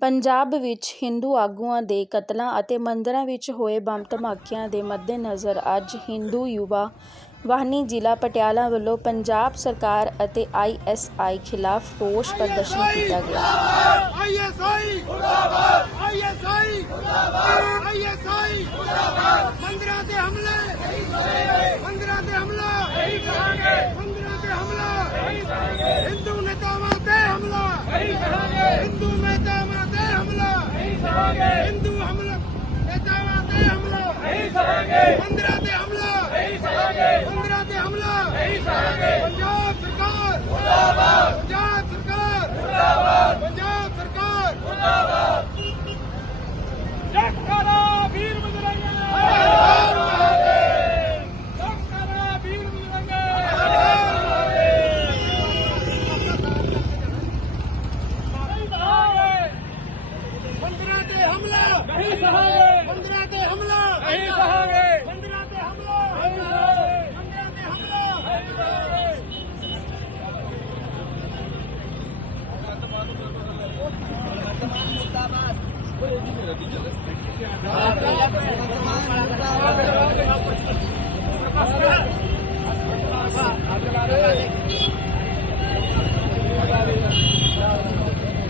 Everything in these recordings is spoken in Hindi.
ਪੰਜਾਬ ਵਿੱਚ ਹਿੰਦੂ ਆਗੂਆਂ ਦੇ ਕਤਲਾਂ ਅਤੇ ਮੰਦਰਾਂ ਵਿੱਚ ਹੋਏ ਬੰਬ ਧਮਾਕਿਆਂ ਦੇ ਮੱਦੇਨਜ਼ਰ ਅੱਜ ਹਿੰਦੂ ਯੁਵਾ ਵਾਹਿਨੀ ਜ਼ਿਲ੍ਹਾ ਪਟਿਆਲਾ ਵੱਲੋਂ ਪੰਜਾਬ ਸਰਕਾਰ ਅਤੇ ਆਈਐਸਆਈ ਖਿਲਾਫ ਰੋਸ ਪ੍ਰਦਰਸ਼ਨ ਕੀਤਾ ਗਿਆ। ਆਈਐਸਆਈ ਮੁਰਦਾਬਾਦ ਆਈਐਸਆਈ ਮੁਰਦਾਬਾਦ ਆਈਐਸਆਈ ਮੁਰਦਾਬਾਦ। ਮੰਦਰਾਂ ਤੇ ਹਮਲੇ ਨਹੀਂ ਕਰਾਂਗੇ ਮੰਦਰਾਂ ਤੇ ਹਮਲਾ ਨਹੀਂ ਕਰਾਂਗੇ ਮੰਦਰਾਂ ਤੇ ਹਮਲਾ। ਨਹੀਂ ਕਰਾਂਗੇ ਹਿੰਦੂ ਨੇਤਾਵਾਂ ਤੇ ਹਮਲਾ ਨਹੀਂ ਕਰਾਂਗੇ ਹਿੰਦੂ सहेंगे हिंदू हमला नेताओं पे हमला। नहीं सहेंगे। मंदिरों हम लोग नहीं सहेंगे। मंदिरों पे हमला। नहीं सहेंगे। सहारे मंदिरा पे हमला। नहीं सहारे मंदिरा पे हमला। नहीं सहारे मंदिरा पे हमला। नहीं सहारे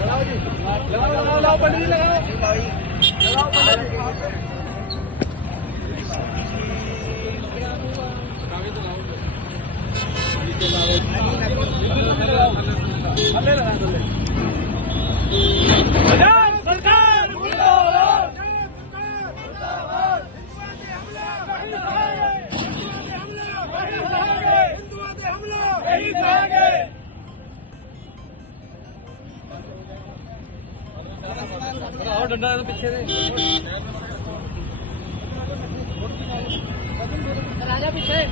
लगाओ लगाओ पंडित लगाओ। Eight, eight. ਆਹ ਡੰਡਾ ਪਿੱਛੇ ਦੇ। ਰਾਜਾ ਪਿੱਛੇ